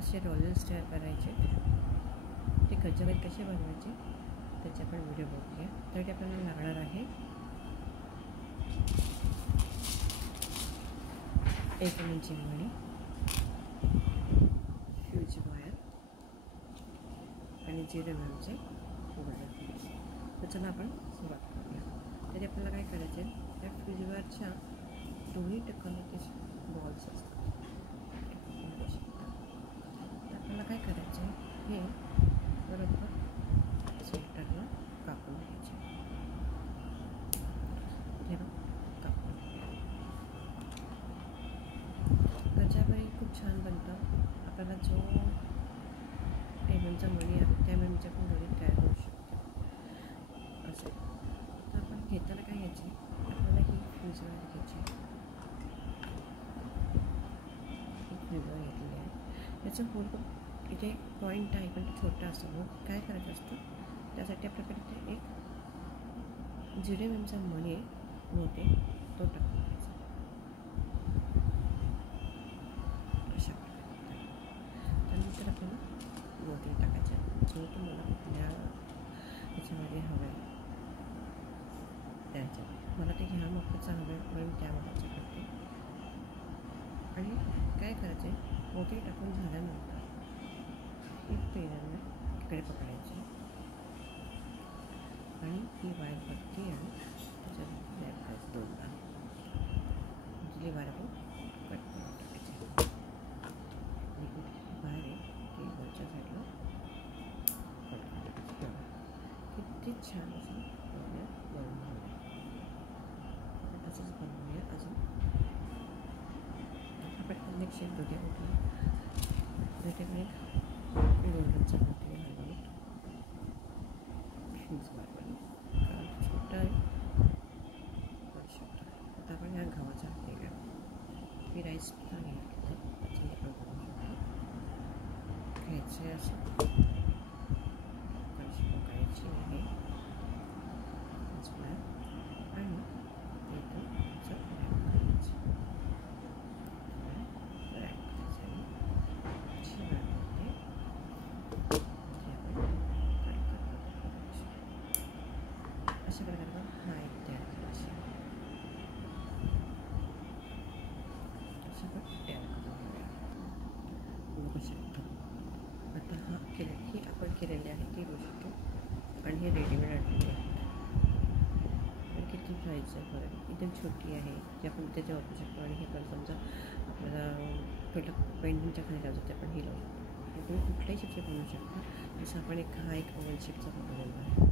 असे रोलर्स तयार करायचे. ते कचोरी कसे बनवायचे त्याचे आपण व्हिडिओ बघूया. त्यासाठी आपल्याला लागणार आहे 1 mm चिमणी, फ्यूज वायर आणि 0 mm चे गोल्डन. तर चला आपण सुरुवात करूया. तरी आपल्याला काय करायचं आहे, त्या फ्यूज वायरच्या दोन्ही टक्काने ते बॉल्स असतात. आपल्याला काय करायचं आहे, हे बरोबर सेंटरला कापून घ्यायचे. कापून कचाबरी खूप छान बनतं. आपल्याला जो एमएमचा मणी आहे त्या एमएमच्या पण मणी तयार होऊ शकतो असं. तर आपण घेताना काय घ्यायचे, आपल्याला ही फ्यूज वायर घ्यायची. फ्यूज वायर घेतलेली आहे. याचं होल इथे पॉईंट आहे पण तो छोटा असतो. मग काय करायचं असतं, त्यासाठी आपल्याकडे इथे एक 0 mm चा मणी मोठे तो टाकून घ्यायचा अशा प्रकारे. त्यानंतर आपल्याला मोती टाकायचे. जो तुम्हाला कुठल्या ह्याच्यामध्ये हवं आहे त्याच्यात. मला ते ह्या मापाचं हवं आहे म्हणून त्या मापाचं करते. आणि काय करायचं आहे, मोती टाकून झाल्यानंतर एक पेनाने इकडे पकडायचे आणि ही वायर वरती आणि त्याच्यात लॅप करायचं 2दा. जी वायर आपण कट करून टाकायची. वायर आहे ती वरच्या साईडला कट करून टाकायची. किती छान असं बनवूया. असंच बनवूया. अजून आपण नेक्स्ट शेप बघूया. त्याच्याकडे गोल्डनचा मोठी घालून फ्यूज वायर कारण छोटा आहे छोटा. आता आपण ह्या गव्हाचा केला मी राईस घेतलं त्याचे आपण बनवू शकतो. घ्यायचे असं कशी पकडायची आहे आणि इथं रॅप करायचं. अशा प्रकारे हा एक तयार करायची. अशा प्रकारे तयार करून बघू शकतो. आता हा ही आपण केलेली आहे ती गोष्ट आणि हे रेडीमेड आणलेली आहे. पण किती प्राईस आहे बरं. एकदम छोटी आहे जी आपण त्याच्या वापरू शकतो. आणि हे पण समजा आपल्याला पहिलं पेंटिंगच्या खाली लावतो ते आपण हे लावू शकतो. तुम्ही कुठल्याही शेपचे बनवू शकता. जसं आपण हा एक ओव्हल शेपचा बनवलेला आहे.